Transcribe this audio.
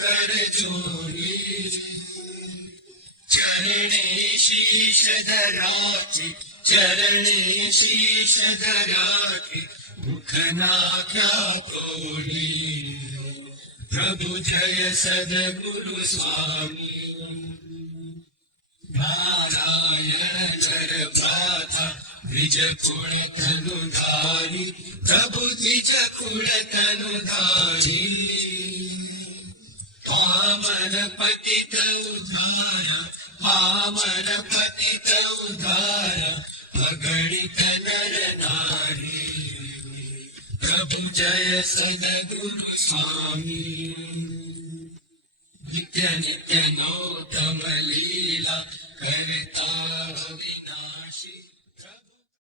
कर जोड़ी चरणे शीश धराचे चरणे शीश धराचे मुख नाख्या तोडी प्रभु जय सद्गुरु स्वामी। नारायण प्राथा निज कुण तनुधारी। प्रभु निज कुण तनुधारी। पतित उद्धारा पावन पतित उद्धारा अगणित नर नारी. प्रभु जय सदगुरु स्वामी. नित्य नित्य नौतम लीला करता विनाशी